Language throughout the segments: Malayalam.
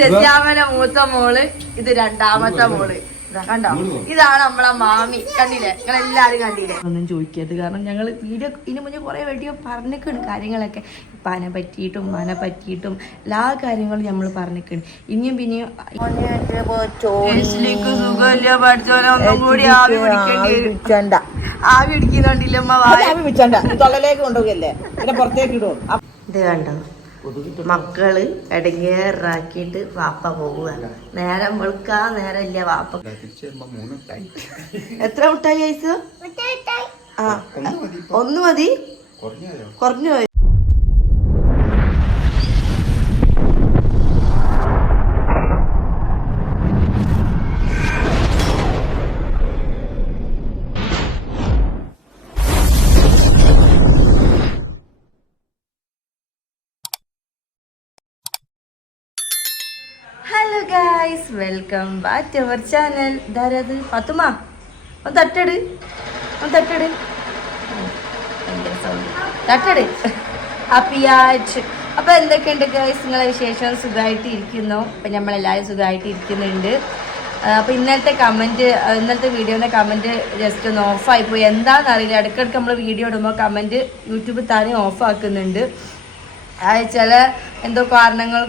രശ്യാമല മൂത്ത മോള്, ഇത് രണ്ടാമത്തെ മോള്. കണ്ടോ, ഇതാണ് നമ്മളെ മാമി. കണ്ടില്ലേ, നിങ്ങൾ എല്ലാരും കണ്ടില്ലേ? ഒന്നും ചോദിക്കരുത്, കാരണം ഞങ്ങൾ വീഡിയോ ഇതിന് മുന്നേ കുറെ വീഡിയോ പറഞ്ഞിട്ടുണ്ട് കാര്യങ്ങളൊക്കെ, ഇപ്പാനെ പറ്റിയിട്ടും ഉമ്മാനെ പറ്റിയിട്ടും എല്ലാ കാര്യങ്ങളും നമ്മൾ പറഞ്ഞിട്ടുണ്ട്. ഇനിയും പിന്നെയും സുഖമില്ല, പഠിച്ചോനെ ഒന്നും കൂടി ആവി പിടിക്കേണ്ടി. ആവി പിടിക്കുന്നുണ്ടില്ല തൊള്ളലേക്ക് കൊണ്ടുപോകല്ലേ, പുറത്തേക്ക് ഇടും. ഇത് കണ്ടോ, മക്കള് ഇടങ്ങേറാക്കിയിട്ട് വാപ്പ പോവുക. നേരം വെളുക്കാ നേരമില്ല വാപ്പ. എത്ര മുട്ടായി ഐസ്? ആ, ഒന്ന് മതി. കുറഞ്ഞു പോയി. Hello guys, welcome back to our channel. ഇതാരത്? പത്തുമ, ഒന്ന് തട്ടട്, ഒന്ന് തട്ടട്, ഭയങ്കര സൗണ്ട്, തട്ടട്. ഹാപ്പിയായിട്ട്. അപ്പോൾ എന്തൊക്കെയുണ്ട് ഗായ്സ് നിങ്ങളെ വിശേഷം? സുഖമായിട്ട് ഇരിക്കുന്നു. അപ്പം നമ്മളെല്ലാവരും സുഖമായിട്ട് ഇരിക്കുന്നുണ്ട്. അപ്പോൾ ഇന്നലത്തെ വീഡിയോൻ്റെ കമൻറ്റ് ജസ്റ്റ് ഒന്ന് ഓഫായിപ്പോയി. എന്താണെന്നറിയില്ല, ഇടയ്ക്കിടയ്ക്ക് നമ്മൾ വീഡിയോ ഇടുമ്പോൾ കമൻറ്റ് യൂട്യൂബ് താനെ ഓഫാക്കുന്നുണ്ട്. ചില എന്തോ കാരണങ്ങൾ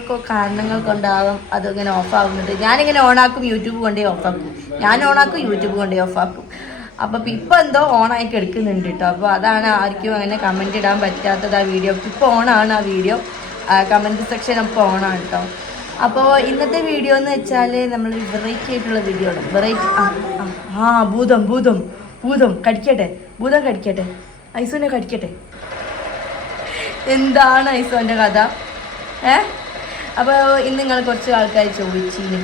കൊണ്ടാകും അതിങ്ങനെ ഓഫാകുന്നത്. ഞാനിങ്ങനെ ഓണാക്കും, യൂട്യൂബ് കൊണ്ടേ ഓഫാക്കും, ഞാൻ ഓണാക്കും, യൂട്യൂബ് കൊണ്ടേ ഓഫാക്കും. അപ്പം ഇപ്പം എന്തോ ഓണായി എടുക്കുന്നുണ്ട് കേട്ടോ. അപ്പോൾ അതാണ് ആർക്കും അങ്ങനെ കമൻറ്റ് ഇടാൻ പറ്റാത്തത്. ആ വീഡിയോ ഇപ്പോൾ ഓണാണ്, ആ വീഡിയോ കമൻറ്റ് സെക്ഷൻ ഇപ്പോൾ ഓണാണ് കേട്ടോ. അപ്പോൾ ഇന്നത്തെ വീഡിയോ എന്ന് വെച്ചാൽ നമ്മൾ വെറൈറ്റി ആയിട്ടുള്ള വീഡിയോ ആണ്. ഭൂതം കടിക്കട്ടെ, ഐസുവിനെ കടിക്കട്ടെ. എന്താണ് ഐസോൻ്റെ കഥ? അപ്പോൾ ഇന്ന് നിങ്ങൾ കുറച്ച് ആൾക്കാർ ചോദിച്ചിനും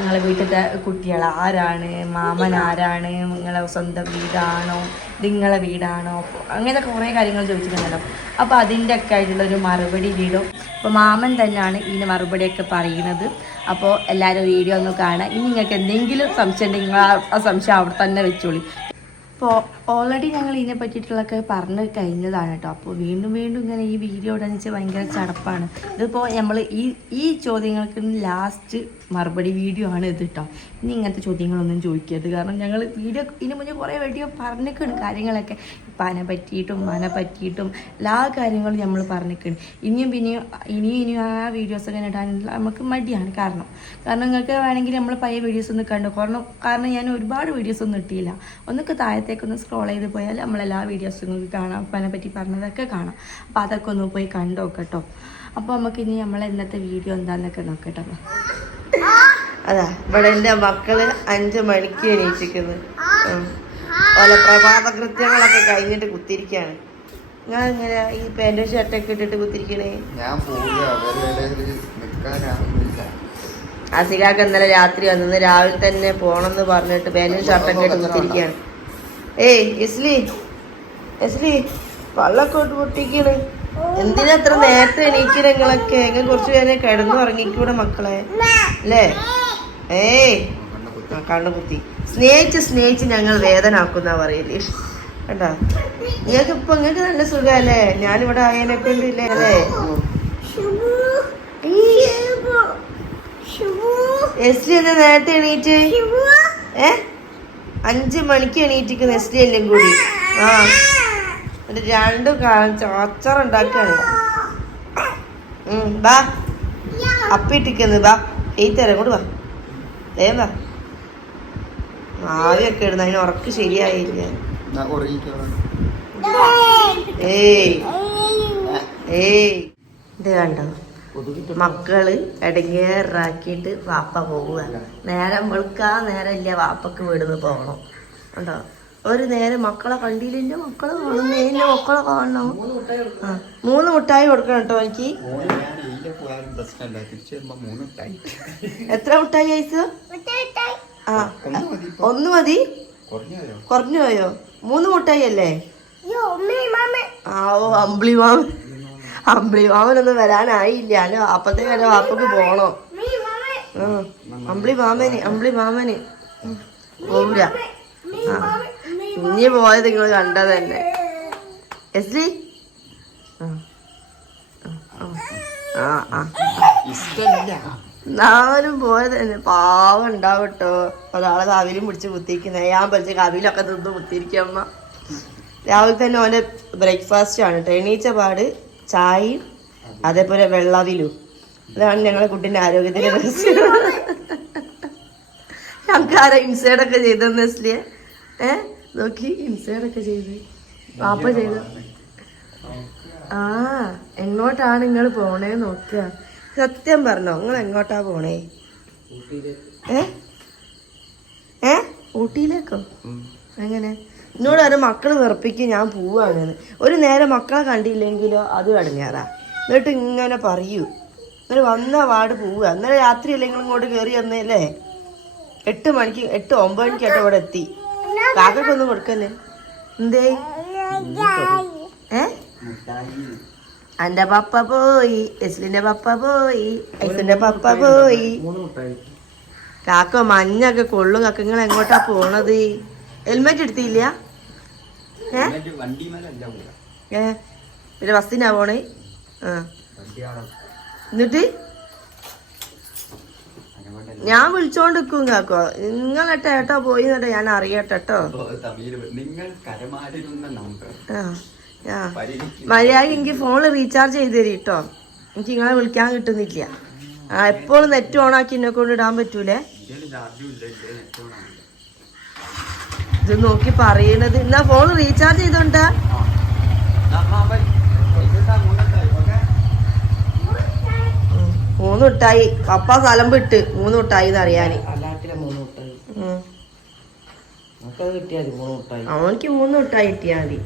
നിങ്ങളെ വീട്ടിലത്തെ കുട്ടികൾ ആരാണ്, മാമൻ ആരാണ്, നിങ്ങളെ സ്വന്തം വീടാണോ, നിങ്ങളെ വീടാണോ, അങ്ങനത്തെ കുറേ കാര്യങ്ങൾ ചോദിച്ചിട്ടുണ്ടല്ലോ. അപ്പോൾ അതിൻ്റെ ഒക്കെ ആയിട്ടുള്ളൊരു മറുപടി വീഡിയോ. അപ്പോൾ മാമൻ തന്നെയാണ് ഇതിന് മറുപടിയൊക്കെ പറയുന്നത്. അപ്പോൾ എല്ലാവരും വീഡിയോ ഒന്ന് കാണാം. ഇനി നിങ്ങൾക്ക് എന്തെങ്കിലും സംശയം ഉണ്ടെങ്കിൽ ആ സംശയം അവിടെ തന്നെ വെച്ചോളി. അപ്പോൾ ഓൾറെഡി ഞങ്ങൾ ഇതിനെ പറ്റിയിട്ടുള്ളതൊക്കെ പറഞ്ഞു കഴിഞ്ഞതാണ് കേട്ടോ. അപ്പോൾ വീണ്ടും ഇങ്ങനെ ഈ വീഡിയോ ഇടാന്ന് വെച്ചാൽ ഭയങ്കര ചടപ്പാണ്. ഇതിപ്പോൾ നമ്മൾ ഈ ചോദ്യങ്ങൾക്ക് ലാസ്റ്റ് മറുപടി വീഡിയോ ആണ് ഇത് കേട്ടോ. ഇനി ഇങ്ങനത്തെ ചോദ്യങ്ങളൊന്നും ചോദിക്കരുത്, കാരണം ഞങ്ങൾ വീഡിയോ ഇതിന് മുന്നേ കുറേ വീഡിയോ പറഞ്ഞിട്ടുണ്ട് കാര്യങ്ങളൊക്കെ, ഇപ്പാനെ പറ്റിയിട്ടും ഉമ്മാനെ പറ്റിയിട്ടും എല്ലാ കാര്യങ്ങളും നമ്മൾ പറഞ്ഞിട്ടുണ്ട്. ഇനിയും ആ വീഡിയോസ് ഒക്കെ ഇടാനുള്ള നമുക്ക് മടിയാണ്. കാരണം നിങ്ങൾക്ക് വേണമെങ്കിൽ നമ്മൾ പഴയ വീഡിയോസ് ഒന്ന് കണ്ടു. കാരണം ഞാൻ ഒരുപാട് വീഡിയോസ് ഒന്നും ഇട്ടില്ല. ഒന്നൊക്കെ താഴത്തേക്കൊന്ന് സ്ക്രോൾ ചെയ്ത് പോയാൽ നമ്മളെല്ലാ വീഡിയോസും നിങ്ങൾക്ക് കാണാം, ഉപ്പാനെ പറ്റി പറഞ്ഞതൊക്കെ കാണാം. അപ്പോൾ അതൊക്കെ ഒന്ന് പോയി കണ്ടോ കേട്ടോ. അപ്പോൾ നമുക്കിനി നമ്മളെ ഇന്നത്തെ വീഡിയോ എന്താണെന്നൊക്കെ നോക്കട്ടോ. അതാ ഇവിടെ എൻ്റെ മക്കള് 5 മണിക്ക് എണീച്ചിരിക്കുന്നത്. പല പ്രഭാത കൃത്യങ്ങളൊക്കെ കഴിഞ്ഞിട്ട് കുത്തിരിക്കുകയാണ്. ഞാൻ ഇങ്ങനെ ഈ പാൻറ്റും ഷർട്ടൊക്കെ ഇട്ടിട്ട് കുത്തിരിക്കണേ. അസികാക്ക് ഇന്നലെ രാത്രി വന്നത് രാവിലെ തന്നെ പോണെന്ന് പറഞ്ഞിട്ട് പാൻറ്റും ഷർട്ടൊക്കെ ഇട്ട് കുത്തിരിക്കുകയാണ്. ഏയ് എസ്ലി പള്ളൊക്കെ ഇട്ട് പൊട്ടിക്കണ്. എന്തിനാ അത്ര നേരത്തെ എണീക്കണ നിങ്ങളൊക്കെ? എങ്ങനെ കുറച്ച് പേരെ കിടന്നു ഇറങ്ങിക്കൂടെ മക്കളെ അല്ലേ? ഏയ് കണ്ണു കുത്തി സ്നേഹിച്ച് ഞങ്ങൾ വേദനാക്കുന്ന പറയല്ലേ. കണ്ടാ, നിങ്ങൾക്ക് നല്ല സുഖല്ലേ? ഞാനിവിടെ ആയതിനൊക്കെ ഉണ്ടില്ലേ അല്ലേ? എസ്ലി എന്താ നേരത്തെ എണീറ്റ്? 5 മണിക്ക് എണീറ്റിക്കുന്ന എസ്ലി എല്ലാം കൂടി. രണ്ടും ചോച്ചറുണ്ടാക്കാണ്. ബാ അപ്പിട്ടിക്കുന്നു. ബാ തരാം കൂടെ. വാ വേഗം വാ. ആവിയൊക്കെ ഇടുന്ന അതിന് ഉറക്ക് ശരിയായില്ല. ഇത് കണ്ടോ, മക്കള് ഇടങ്ങേറാക്കിയിട്ട് വാപ്പ പോവുക. നേരം വെളുക്കാ നേരമില്ല വാപ്പക്ക് വീടുന്ന് പോകണം. കണ്ടോ, ഒരു നേരം മക്കളെ കണ്ടില്ല. മക്കളെ കാണുന്നു, എന്റെ മക്കളെ കാണണം. 3 മുട്ടായി കൊടുക്കണം കേട്ടോ എനിക്ക്. എത്ര മുട്ടായി ഐസ്? ഒന്ന് മതി. കുറഞ്ഞു പോയോ? 3 മുട്ടായി അല്ലേ? അമ്പിളി മാമനൊന്നും വരാനായില്ലല്ലോ. അപ്പത്തേക്ക് വാപ്പക്ക് പോണോ? അമ്പിളി മാമന് പോവില്ല. ഇനി പോയത് നിങ്ങൾ കണ്ടത് തന്നെ. എസ്ലി നാലും പോയത് തന്നെ പാവം ഉണ്ടാവും കേട്ടോ. ഒരാളെ കവിലും പിടിച്ച് കുത്തിയിരിക്കുന്നത് ഞാൻ പഠിച്ച കവിലൊക്കെ തിന്ന് കുത്തിയിരിക്കും അമ്മ. രാവിലെ തന്നെ ഓൻ്റെ ബ്രേക്ക്ഫാസ്റ്റ് ആണ് കേട്ടോ. എണീച്ച പാട് ചായയും അതേപോലെ വെള്ളവിലും. അതാണ് ഞങ്ങളെ കുട്ടീൻ്റെ ആരോഗ്യത്തിന് രഹസ്യം. ഞങ്ങൾക്ക് ആരാ ഇൻസൈഡൊക്കെ ചെയ്തെന്ന് നെസ്ലിയെ നോക്കി ഇൻസൈഡൊക്കെ ചെയ്ത് പാപ്പ ചെയ്ത. ആ എങ്ങോട്ടാണ് നിങ്ങൾ പോണേ നോക്കുക. സത്യം പറഞ്ഞോ നിങ്ങൾ എങ്ങോട്ടാ പോണേ? ഊട്ടിയിലേക്കോ? എങ്ങനെ എന്നോട് ഒരു മക്കള് വെറുപ്പിക്കും ഞാൻ പോവാണെന്ന്. ഒരു നേരം മക്കളെ കണ്ടില്ലെങ്കിലോ അതും അടങ്ങാറാ. എന്നിട്ട് ഇങ്ങനെ പറയൂ. എന്നിട്ട് വന്ന പാട് പോവുക. അന്നേരം രാത്രി അല്ലെങ്കിൽ ഇങ്ങോട്ട് കയറി വന്നേല്ലേ 8 മണിക്ക് 8-9 മണിക്കായിട്ട് ഇവിടെ എത്തി. കാക്കൊന്നും കൊടുക്കല്ലേ? എന്തേ എന്റെ പപ്പ പോയി, എസ്ലിന്റെ പപ്പ പോയി, ഐസിന്റെ പപ്പ പോയി. കാക്ക മഞ്ഞൊക്കെ കൊള്ളും. കാക്ക നിങ്ങൾ എങ്ങോട്ടാ പോണത്? ഹെൽമെറ്റ് എടുത്തില്ല? പിന്നെ ബസ്സിനാ പോണേ? എന്നിട്ട് ഞാൻ വിളിച്ചോണ്ട് നിൽക്കും കാക്കോ. നിങ്ങളെട്ടോ ഏട്ടോ പോയി എന്നിട്ട് ഞാൻ അറിയട്ടോ. മര്യാദ എനിക്ക് ഫോണിൽ റീചാർജ് ചെയ്ത് തരും കേട്ടോ. എനിക്ക് നിങ്ങളെ വിളിക്കാൻ കിട്ടുന്നില്ല. എപ്പോഴും നെറ്റ് ഓൺ ആക്കി എന്നെ കൊണ്ട് ഇടാൻ പറ്റൂലേ? ഇത് നോക്കി പറയണത്. എന്നാ ഫോൺ റീചാർജ് ചെയ്തോണ്ടാ? 3 മിഠായി പപ്പ സ്ഥലം വിട്ട് 3 മിഠായി അറിയാന്. അവനിക്ക് 3 മിഠായി കിട്ടിയാ മതി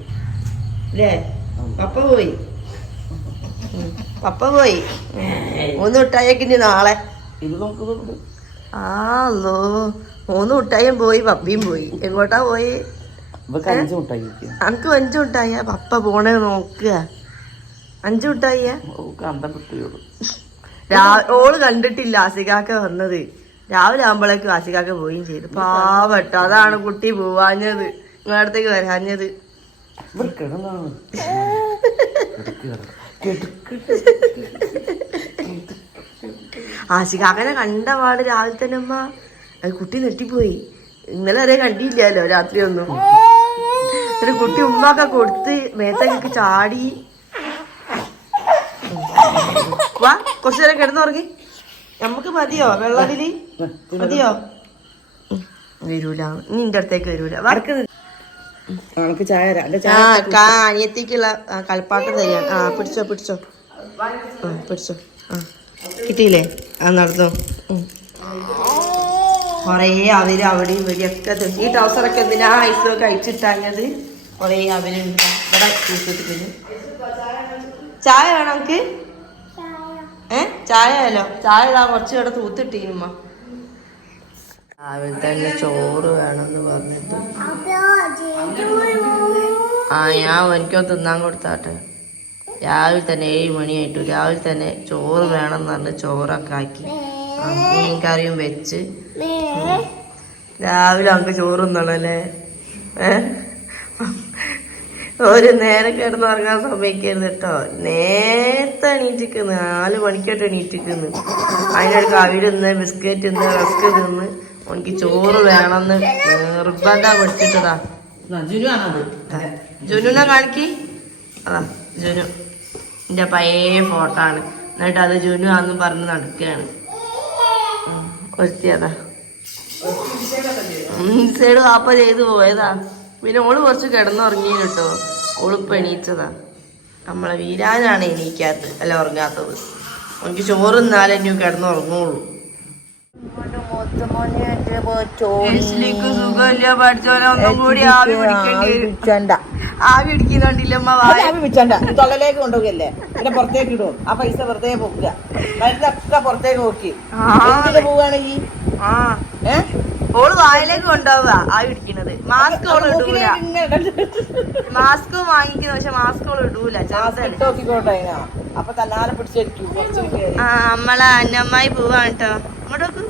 അല്ലേ? പപ്പ പോയി 3 മിഠായിയൊക്കെ ഇനി നാളെ. ആല്ലോ 3 മിഠായും പോയി പപ്പയും പോയി. എങ്ങോട്ടാ പോയി? അനക്ക് 5 മിഠായിയാ പപ്പ പോണേ നോക്കുക. 5 മിഠായിയാ? ഓള് കണ്ടിട്ടില്ല ആസികാക്ക വന്നത്. രാവിലെ ആകുമ്പോഴേക്കും ആസികാക്ക പോവുകയും ചെയ്തു. പാവട്ടോ, അതാണ് കുട്ടി പോവാഞ്ഞത്, നിങ്ങളുടെ അടുത്തേക്ക് വരാഞ്ഞത്. ആസികാക്കനെ കണ്ട പാട് രാവിലെ തന്നെ അമ്മ അത് കുട്ടി നെട്ടിപ്പോയി. ഇന്നലെ വരെ കണ്ടില്ലല്ലോ രാത്രി ഒന്നും. ഒരു കുട്ടി ഉമ്മൊക്കെ കൊടുത്ത് മേത്തേക്ക് ചാടി. വാ കുറച്ചു നേരം കിടന്നുറങ്ങി. നമുക്ക് മതിയോ വെള്ളവില്? മതിയോ? വരൂല, നിന്റെ അടുത്തേക്ക് വരൂല. അനിയത്തേക്കുള്ള കളിപ്പാട്ടം തരാൻ. പിടിച്ചോ പിടിച്ചോ. കിട്ടിയില്ലേ? നടന്നോ. കൊറേ അവര് അവിടെയും ഇവിടെയൊക്കെ ഈ ട്രൗസറൊക്കെ എന്തിനാ ഐസൊക്കെ അയച്ചിട്ടാഞ്ഞത്? കൊറേ അവരുണ്ട് ഇവിടെ. ചായ വേണം നമുക്ക്? ചായ ആയാലോ? ചായ ഇതാ കുറച്ച് ഇവിടെ തൂത്തിട്ടീനുമ്മ. രാവിലെ തന്നെ ചോറ് വേണമെന്ന് പറഞ്ഞിട്ട് ഞാൻ എനിക്കോ തിന്നാൻ കൊടുത്താട്ടെ. രാവിലെ തന്നെ 7 മണിയായിട്ടു. രാവിലെ തന്നെ ചോറ് വേണമെന്ന് പറഞ്ഞ് ചോറൊക്കെ ആക്കി മീൻ കറിയും വെച്ച് രാവിലെ നമുക്ക് ചോറ് തിന്നണല്ലേ. ഒരു നേരം കിടന്നുറങ്ങാൻ സമ്മതിക്കരുത് കേട്ടോ. നേരത്തെ എണീറ്റിക്കുന്നു, 4 മണിക്കായിട്ട് എണീറ്റിക്കുന്നു. അതിനൊരു കവിലിന്ന് ബിസ്ക്കറ്റ് തിന്ന് റസ്ക് തിന്ന് എനിക്ക് ചോറ് വേണമെന്ന് നിർബന്ധം പിടിച്ചിട്ടതാ. ജുനുനെ കാണിക്ക്. അതാ ജുനു, എൻ്റെ പഴയ ഫോട്ടോ ആണ്. എന്നിട്ട് അത് ജുനു ആന്ന് പറഞ്ഞ് നടക്കുകയാണ്. ഒരുത്തിയതാ സൈഡ് വാപ്പ ചെയ്ത് പോയതാ. പിന്നെ ഓള് കുറച്ച് കിടന്നുറങ്ങി കേട്ടോ. ഓളിപ്പോൾ എണീച്ചതാ. നമ്മളെ വീരാനാണ് എണീക്കാത്തത്, അല്ല ഉറങ്ങാത്തത്. എനിക്ക് ചോറ് തിന്നാലേ ഇനി കിടന്നുറങ്ങുള്ളൂ. സുഖമില്ല പഠിച്ചോനെ, ഒന്നും കൂടി ആവി പിടിക്കേണ്ടി വരും. ആവി പിടിക്കുന്നുണ്ടില്ലമ്മ. ആവി പിടിച്ചണ്ട, തൊള്ളലേക്ക് കൊണ്ടുപോകല്ലേ, പിന്നെ പുറത്തേക്ക് ഇടും. ആ പൈസ വെറുതെ പോക്കുക. മരുന്നൊക്കെ പുറത്തേക്ക് നോക്കി പോവുകയാണ് ഈ. ഓള് വായിലേക്ക് കൊണ്ടുപോവുക ആവി പിടിക്കുന്നത്. മാസ്ക് ഓള് ഇടൂല. മാസ്ക് വാങ്ങിക്കുന്ന, പക്ഷെ മാസ്ക് ഓള് ഇടൂല. അപ്പൊ തന്നാലെ പിടിച്ചിരിക്കും. നമ്മളെ അന്നമ്മായി പോവാണ് കേട്ടോ. അങ്ങോട്ടോക്ക്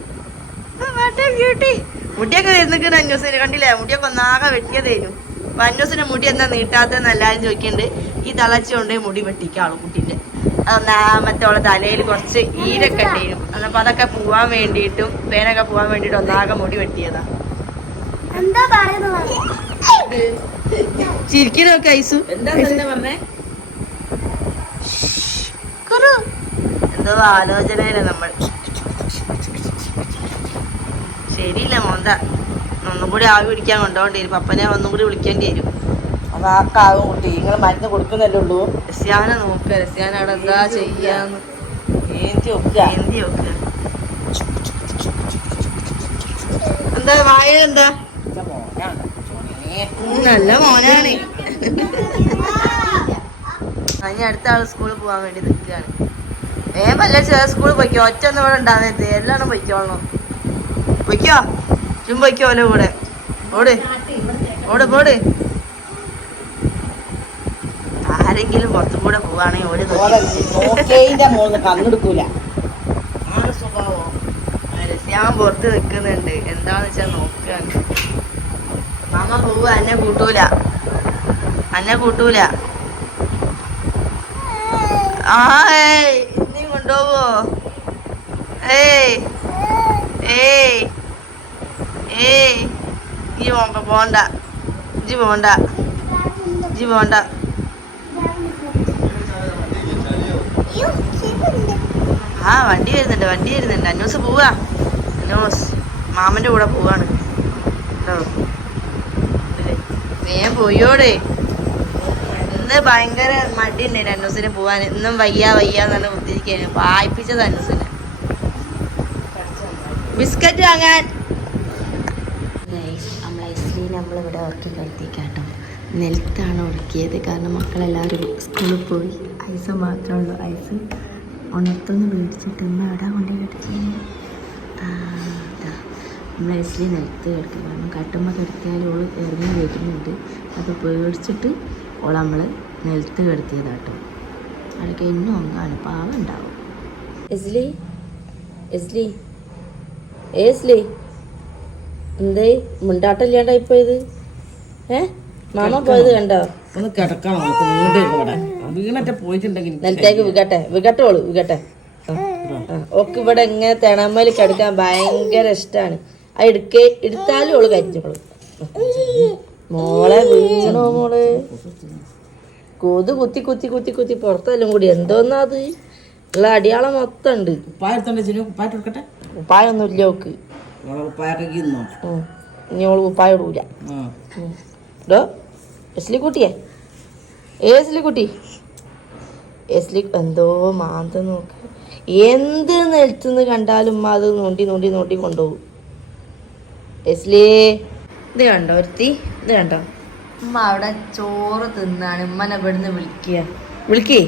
ബ്യൂട്ടി. മുടിയൊക്കെ വരുന്നിട്ട് അന്വേസിന് കണ്ടില്ലേ? മുടിയൊക്കെ ഒന്നാകെ വെട്ടിയതേനു. അപ്പൊ അന്വേസിന്റെ മുടി എന്താ നീട്ടാത്തെന്ന് എല്ലാരും ചോദിക്കുന്നുണ്ട്. ഈ തളച്ചുകൊണ്ട് മുടി വെട്ടിക്കാളും കുട്ടീന്റെ. ഒന്നാമത്തോളെ തലയിൽ കുറച്ച് ഈരൊക്കെ ഉണ്ടായിരുന്നു. അന്നപ്പോ അതൊക്കെ പോവാൻ വേണ്ടിയിട്ടും പേനൊക്കെ പോവാൻ വേണ്ടിട്ട് ഒന്നാകെ മുടി വെട്ടിയതാ. ചിരിക്കണൊക്കെ ഐസു എന്താ പറഞ്ഞേ? എന്തോ ആലോചനയില്ല നമ്മൾ. ശരിയില്ല മോന്ത, ഒന്നും കൂടി ആവി പിടിക്കാൻ കൊണ്ടുപോകേണ്ടി വരും. പപ്പനെ ഒന്നും കൂടി വിളിക്കേണ്ടി വരും. അതാക്കാവും കുട്ടി, നിങ്ങൾ മരുന്ന് കൊടുക്കുന്നല്ലേ ഉള്ളൂ. റസിയാനെ നോക്കുക, റസിയാൻ അവിടെ എന്താ ചെയ്യാന്ന് ഏന്തി വെക്കുക. എന്താ വായ എന്താ? നല്ല മോനാണ്. ഇനി അടുത്ത ആള് സ്കൂളിൽ പോവാൻ വേണ്ടി നിൽക്കുകയാണ്. വല്ല സ്കൂളിൽ പൊയ്ക്കോ, ഒറ്റ ഒന്നും ഇവിടെ ഉണ്ടാകുന്നത് എല്ലാവരും പൊയ്ക്കോളണം. പൊയ്ക്കോ, ചും പൊയ്ക്കോല്ലോ കൂടെ. ഓട് ഓട് പോട്. ആരെങ്കിലും പുറത്തും കൂടെ പോവാണെങ്കിൽ ഓടി കണ്ണെടുക്കൂല. ഞാൻ പുറത്ത് നിൽക്കുന്നുണ്ട്, എന്താന്ന് വെച്ചാ നോക്കുകയാണ്. മാമ പോവുക, എന്നെ കൂട്ടൂല. ആ നീ കൊണ്ടുപോവോ? ഇജ്ജ് പോണ്ട. ആ വണ്ടി വരുന്നുണ്ട്. അന്നൂസ് പോവാ. അന്നൂസ് മാമന്റെ കൂടെ പോവാണ് കേട്ടോ. വേഗം പോയോടെ. ഇന്ന് ഭയങ്കര മടിയുണ്ടായിരുന്നു അന്നൂസിന് പോവാൻ. ഇന്നും വയ്യാന്ന് കുത്തിരിക്കാന് വായിപ്പിച്ചത് അന്നൂസിന്. ബിസ്ക്കറ്റ് വാങ്ങാൻ നമ്മളിവിടെ ഉറക്കി കിടത്തിക്കാട്ടോ. നിലത്താണ് ഉറക്കിയത്, കാരണം മക്കളെല്ലാവരും സ്കൂളിൽ പോയി. ഐസ് മാത്രമേ ഉള്ളൂ. ഐസ് ഉണർത്തൊന്ന് മേടിച്ചിട്ട് എവിടെ കൊണ്ടുപോയി കിടക്കുന്നത്. നമ്മൾ ഐസിലി നിലത്ത് കിടക്കുക, കാരണം കട്ടുമ്പോൾ കിടത്തിയാൽ ഓള് ഇറങ്ങി വയ്ക്കുന്നുണ്ട്. അത് പേടിച്ചിട്ട് ഓൾ നമ്മൾ നിലത്ത് കിടത്തിയതാട്ടോ. അതൊക്കെ ഇന്നും ഒന്നാണ് പാവം ഉണ്ടാവും. എന്തേ മുണ്ടാട്ടല്ലാണ്ടായിപ്പോയത്? മാമ പോയത് കണ്ടോ? ഒന്ന് കിടക്കണം, വീണറ്റെ പോയിട്ടുണ്ടെങ്കിൽ നിലത്തേക്ക് വികട്ടെ. ഓക്ക് ഇവിടെ ഇങ്ങനെ തിണമ്മല് കിടക്കാൻ ഭയങ്കര ഇഷ്ടാണ്. അത് എടുത്താലും ഓള് കരിഞ്ഞോളൂ. മോളെ വീണോ മോള്? കൊതു കുത്തി പുറത്തെല്ലാം കൂടി. എന്തോന്നാ അത്? ഉള്ള അടിയാളം മൊത്തം ഉണ്ട്. ഉപ്പായൊന്നും ഇല്ല ഓക്ക്. ഇനി ഓള് ഉപ്പായ ഇടൂല. എസ്ലി എന്തോ മാന്ത നോക്ക്. എന്ത് നിലത്തുനിന്ന് കണ്ടാലും അത് നോണ്ടി കൊണ്ടുപോകും. എസ്ലി ഇത് കണ്ടോ? ഇത് കണ്ടോ? ഉമ്മ അവിടെ ചോറ് തിന്നാണ്. ഉമ്മനെ ഇവിടുന്ന് വിളിക്കേ.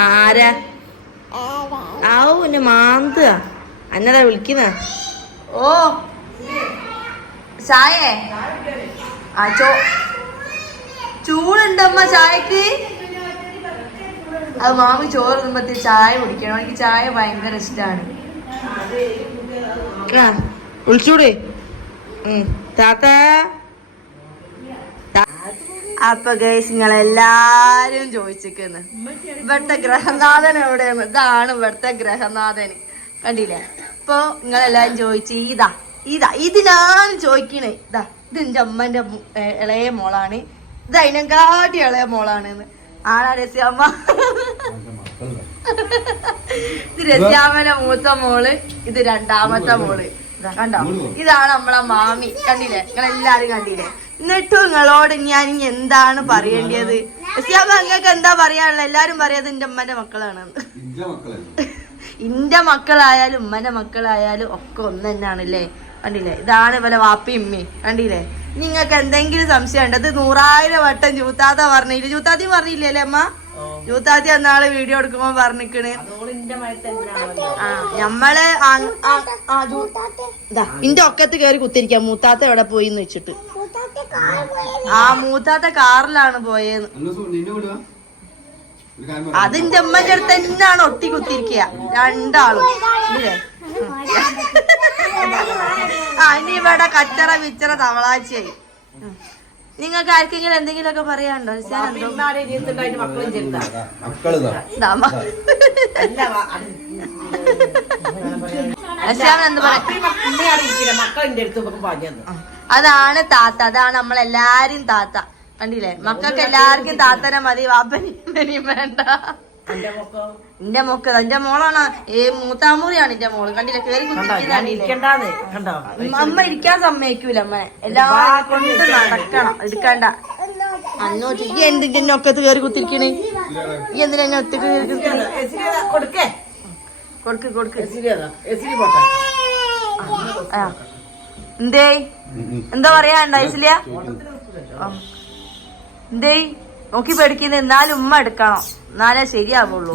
ആരാ? ആവൂ എന്നെ മാന്ത. അന്നതാ വിളിക്കുന്ന. ഓ ചായേ? ആ ചൂടുണ്ടമ്മ ചായക്ക്? അത് മാമി ചോറ് തിന്നുമ്പത്തി ചായ കുടിക്കണം. എനിക്ക് ചായ ഭയങ്കര ഇഷ്ടമാണ്. ആ വിളിച്ചൂടെ താത്ത? അപ്പൊ ഗൈസ് നിങ്ങളെല്ലാരും ചോദിച്ചിരിക്കുന്നു ഇവിടുത്തെ ഗ്രഹനാഥൻ എവിടെയാണ്. ഇതാണ് ഇവിടുത്തെ ഗ്രഹനാഥൻ. കണ്ടില്ലേ? ഇപ്പൊ നിങ്ങളെല്ലാരും ചോദിച്ചു ഇതിനാണ് ചോദിക്കണേ. ഇത് എന്റെ അമ്മന്റെ ഇളയ മോളാണ്. ഇത് അതിനെക്കാട്ടി ഇളയ മോളാണ്. ആണാ രസ്യാമ്മ? ഇത് രസ്യാമ്മന്റെ മൂത്ത മോള്, ഇത് രണ്ടാമത്തെ മോള്. കണ്ടോ? ഇതാണ് നമ്മളെ മാമി. കണ്ടില്ലേ? നിങ്ങളെല്ലാരും കണ്ടില്ലേ? എന്നിട്ടും നിങ്ങളോട് ഞാൻ ഇനി എന്താണ് പറയേണ്ടത്? രസ്യാമ്മ നിങ്ങൾക്ക് എന്താ പറയാനുള്ളത്? എല്ലാരും പറയാത് എന്റെ ഉമ്മന്റെ മക്കളാണ്. ഇന്റെ മക്കളായാലും ഉമ്മന്റെ മക്കളായാലും ഒക്കെ ഒന്ന് തന്നെയാണല്ലേ. കണ്ടില്ലേ? ഇതാണ് ഇവലെ വാപ്പയും ഉമ്മയും. കണ്ടില്ലേ? നിങ്ങൾക്ക് എന്തെങ്കിലും സംശയം ഉണ്ട്? അത് 100,000 വട്ടം ജൂത്താത്ത പറഞ്ഞില്ല. ജൂത്താത്തി പറഞ്ഞില്ലേ അമ്മ? ജൂത്താത്തി എന്നാള് വീഡിയോ എടുക്കുമ്പോ പറഞ്ഞിക്കണ് ഞമ്മള് ഇന്റെ ഒക്കത്ത് കയറി കുത്തിരിക്കാം. മൂത്താത്ത എവിടെ പോയിന്ന് വെച്ചിട്ട്. മൂത്താത്ത കാറിലാണ് പോയെന്ന്. അതിന്റെ അമ്മന്റെ അടുത്ത് തന്നെയാണ് ഒട്ടി കുത്തിരിക്കുക രണ്ടാളും. ഇല്ലേ? ഇനി ഇവിടെ കച്ചറ വിച്ചറ തവളാഴ്ചയായി. നിങ്ങൾക്ക് ആർക്കെങ്കിലും എന്തെങ്കിലും ഒക്കെ പറയാനുണ്ടോ? മക്കളും ചെറുതാ മക്കളിന്റെ അടുത്ത് പറഞ്ഞത്. അതാണ് താത്ത, അതാണ് നമ്മളെല്ലാരും താത്ത. കണ്ടില്ലേ, മക്കൾക്ക് എല്ലാവർക്കും താത്തനെ മതി, വാപ്പനെയും വേണ്ട. എന്റെ മോക്ക് എന്റെ മോളാണ്, മൂത്താമൂറിയാണ് എന്റെ മോള്. കണ്ടില്ലേ, കേറി കുത്തിരിക്കുന്നതാണ്. അമ്മ ഇരിക്കാൻ സമ്മതിക്കൂല അമ്മ, എല്ലാവരും കൊണ്ട് നടക്കണം. എടുക്കണ്ട അന്നോ ഈ എന്തിന്റെ ഒക്കത്ത് കേറി കുത്തിരിക്കണേ? ഈ എന്തിനാ എന്നെ ഒറ്റക്ക് കൊടുക്ക്. എന്തേ എന്താ പറയാണ്ട ഐസിലിയ? എന്തേ നോക്കി പേടിക്കുന്നത്? എന്നാലും ഉമ്മ എടുക്കണം, എന്നാലേ ശരിയാവുള്ളൂ.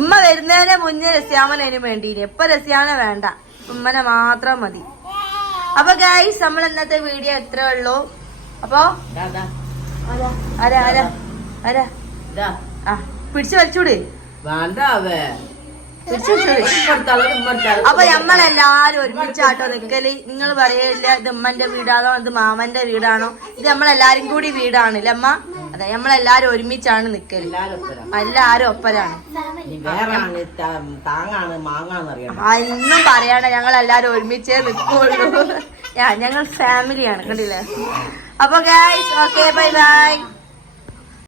ഉമ്മ വരുന്നതിനെ മുന്നേ രസ്യാമൻ അതിന് വേണ്ടീന്. എപ്പൊ രസ്യാമനെ വേണ്ട, ഉമ്മനെ മാത്രം മതി. അപ്പൊ ഗൈസ്, നമ്മൾ ഇന്നത്തെ വീഡിയോ എത്ര ഉള്ളൂ. അപ്പൊ പിടിച്ചു വലിച്ചൂട്. അപ്പൊ നമ്മളെല്ലാരും ഒരുമിച്ചാട്ടോ നിക്കല്. നിങ്ങൾ പറയില്ല ഇത് ഉമ്മന്റെ വീടാണോ ഇത് മാമന്റെ വീടാണോ, ഇത് നമ്മളെല്ലാരും കൂടി വീടാണ് അമ്മ. അതെ, നമ്മളെല്ലാരും ഒരുമിച്ചാണ് നിക്കല്, എല്ലാരും ഒപ്പരാണ്. ഒന്നും പറയണ്ട, ഞങ്ങളെല്ലാരും ഒരുമിച്ചേ നിക്കുള്ളൂ. ഞങ്ങൾ ഫാമിലിയാണ്, കണ്ടില്ലേ? അപ്പൊ ഗൈസ്, ഓക്കെ, ബൈ ബൈ.